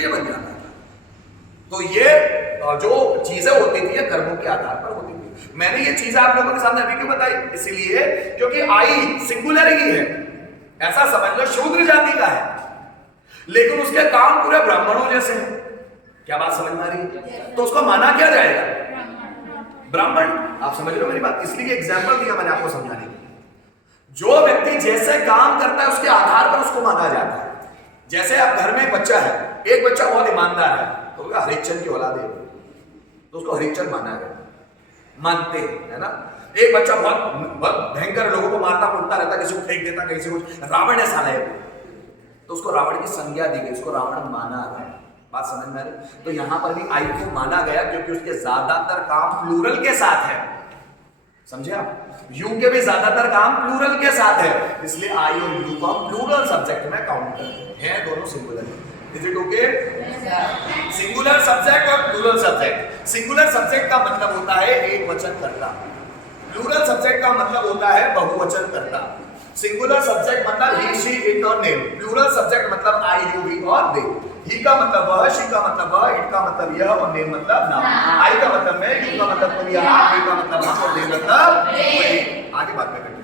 ये बन जाता था। तो ये जो चीजें होती थी ये कर्मों के आधार पर होती थी। मैंने ये चीजें आप लोगों के सामने अभी क्यों बताई? इसीलिए क्योंकि आई सिंगुलर ही है, ऐसा समझ लो शूद्र जाति का है, लेकिन उसके काम पूरे ब्राह्मणों जैसे हैं। क्या बात समझ में आ रही है? तो उसको माना क्या जाएगा? ब्राह्मण। आप समझ रहे हो मेरी बात? इसलिए एग्जाम्पल दिया मैंने आपको समझाने के लिए। जो व्यक्ति जैसे काम करता है उसके आधार पर उसको माना जाता है। जैसे आप घर में एक बच्चा है, एक बच्चा बहुत ईमानदार है, तो हरिश्चंद्र की औलाद है तो उसको हरिश्चंद्र माना गया, मानते हैं, है ना। एक बच्चा बहुत भयंकर लोगों को मारता कूटता रहता, किसी को फेंक देता, किसी को, रावण है साला है, तो उसको रावण की संज्ञा दी गई, उसको रावण माना गया। बात समझ में आ रही? तो यहां पर भी आई को माना गया क्योंकि उसके ज्यादातर काम प्लूरल के साथ है। समझे आप? यू के भी ज्यादातर काम प्लूरल के साथ है, इसलिए आई और यू को हम प्लूरल सब्जेक्ट में काउंट करते हैं। दोनों singular. Is it okay? Singular subject और प्लूरल सब्जेक्ट। सिंगुलर सब्जेक्ट का मतलब होता है एक वचन करता, प्लूरल सब्जेक्ट का मतलब होता है बहुवचन करता। सिंगुलर सब्जेक्ट मतलब ही, शी, इट और नेम। प्लूरल सब्जेक्ट मतलब आई, यू, वी और दे। ही का मतलब वह, शी का मतलब वह, इट का मतलब यह और नेम मतलब नाम। आई का मतलब मैं, यू का मतलब तुम, यहाँ, वी का मतलब हम और दे मतलब आगे बात करेंगे।